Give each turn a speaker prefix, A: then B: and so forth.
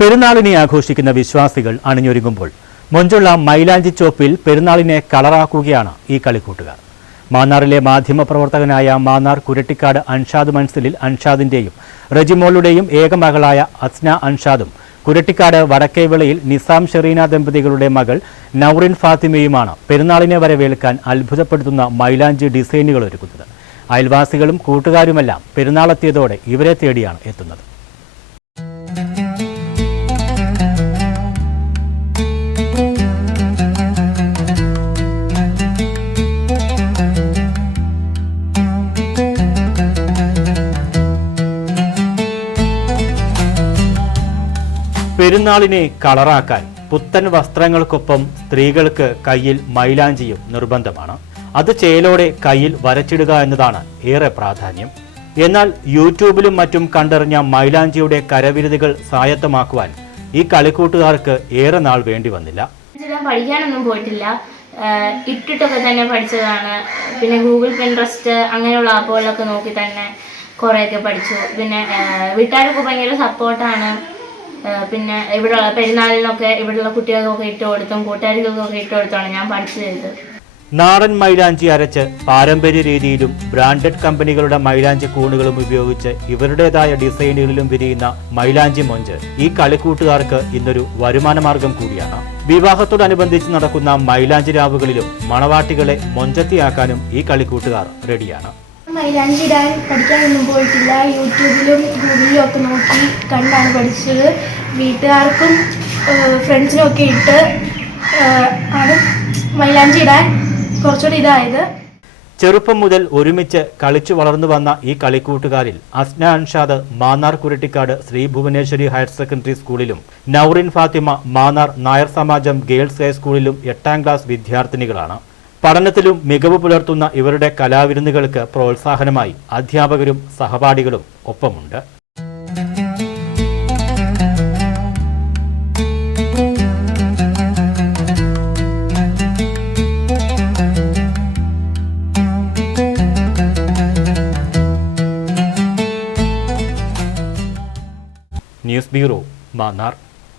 A: പെരുന്നാളിനെ ആഘോഷിക്കുന്ന വിശ്വാസികൾ അണിഞ്ഞൊരുങ്ങുമ്പോൾ മൊഞ്ചുള്ള മൈലാഞ്ചി ചോപ്പിൽ പെരുന്നാളിനെ കളറാക്കുകയാണ് ഈ കളിക്കൂട്ടുകാർ. മാന്നാറിലെ മാധ്യമപ്രവർത്തകനായ മാന്നാർ കുരട്ടിക്കാട് അൻഷാദ് മൻസിലിൽ അൻഷാദിന്റെയും റജിമോളുടെയും ഏകമകളായ അസ്ന അൻഷാദും കുരട്ടിക്കാട് വടക്കേവിളയിൽ നിസാം ഷെറീന ദമ്പതികളുടെ മകൾ നൌറിൻ ഫാത്തിമയുമാണ് പെരുന്നാളിനെ വരവേൽക്കാൻ അത്ഭുതപ്പെടുത്തുന്ന മൈലാഞ്ചി ഡിസൈനുകൾ ഒരുക്കുന്നത്. അയൽവാസികളും കൂട്ടുകാരുമെല്ലാം പെരുന്നാളെത്തിയതോടെ ഇവരെ തേടിയാണ് എത്തുന്നത്. പെരുന്നാളിനെ കളറാക്കാൻ പുത്തൻ വസ്ത്രങ്ങൾക്കൊപ്പം സ്ത്രീകൾക്ക് കയ്യിൽ മൈലാഞ്ചിയും നിർബന്ധമാണ്. അത് ചേലോടെ കയ്യിൽ വരച്ചിടുക എന്നതാണ് ഏറെ പ്രാധാന്യം. എന്നാൽ യൂട്യൂബിലും മറ്റും കണ്ടറിഞ്ഞ മൈലാഞ്ചിയുടെ കരവിരുതികൾ സ്വായത്തമാക്കുവാൻ ഈ കളിക്കൂട്ടുകാർക്ക് ഏറെ നാൾ വേണ്ടി വന്നില്ല.
B: പഠിക്കാനൊന്നും പോയിട്ടില്ല. ഇട്ടിട്ടൊക്കെ തന്നെ പഠിച്ചതാണ്. പിന്നെ ഗൂഗിൾ പിൻട്രസ്റ്റ് അങ്ങനെയുള്ള ആപ്പുകളിലൊക്കെ നോക്കി തന്നെ കുറേയൊക്കെ പഠിച്ചു. പിന്നെ വീട്ടുകാരൊക്കെ ഭയങ്കര സപ്പോർട്ടാണ് പിന്നെ ഇവിടെയുള്ള പെരുന്നാളിനൊക്കെ ഇവിടെയുള്ള കുട്ടികൾക്കൊക്കെ ഇട്ട് കൊടുത്തും കൂട്ടുകാർക്കൊക്കെ ഇട്ട് കൊടുത്താണ് ഞാൻ പഠിച്ചു ചെയ്തത്
A: നാടൻ മൈലാഞ്ചി അരച്ച് പാരമ്പര്യ രീതിയിലും ബ്രാൻഡഡ് കമ്പനികളുടെ മൈലാഞ്ചി കൂണുകളും ഉപയോഗിച്ച് ഇവരുടേതായ ഡിസൈനുകളിലും വിരിയുന്ന മൈലാഞ്ചി മൊഞ്ച് ഈ കളിക്കൂട്ടുകാർക്ക് ഇന്നൊരു വരുമാനമാർഗം കൂടിയാണ്. വിവാഹത്തോടനുബന്ധിച്ച് നടക്കുന്ന മൈലാഞ്ചി രാവുകളിലും മണവാട്ടികളെ മൊഞ്ചത്തിയാക്കാനും ഈ കളിക്കൂട്ടുകാർ റെഡിയാണ്.
C: മൈലാഞ്ചി ഇടാൻ പഠിക്കാനൊന്നും പോയിട്ടില്ല. യൂട്യൂബിലും ഗൂഗിളിലും ഒക്കെ നോക്കി കണ്ടാണ് പഠിച്ചത്. വീട്ടുകാർക്കും ഫ്രണ്ട്സിനും ഒക്കെ ഇട്ട് ആണ് മൈലാഞ്ചി ഇടാൻ കുറച്ചുകൂടി ഇതായത്.
A: ചെറുപ്പം മുതൽ ഒരുമിച്ച് കളിച്ചു വളർന്നു വന്ന ഈ കളിക്കൂട്ടുകാരിൽ അസ്ന അൻഷാദ് മാന്നാർ കുരട്ടിക്കാട് ശ്രീ ഭുവനേശ്വരി ഹയർ സെക്കൻഡറി സ്കൂളിലും നൌറിൻ ഫാത്തിമ മാന്നാർ നായർ സമാജം ഗേൾസ് ഹൈസ്കൂളിലും എട്ടാം ക്ലാസ് വിദ്യാർത്ഥിനികളാണ്. പഠനത്തിലും മികവ് പുലർത്തുന്ന ഇവരുടെ കലാവിരുന്നുകൾക്ക് പ്രോത്സാഹനമായി അധ്യാപകരും സഹപാഠികളും ഒപ്പമുണ്ട്. News bureau Mannar.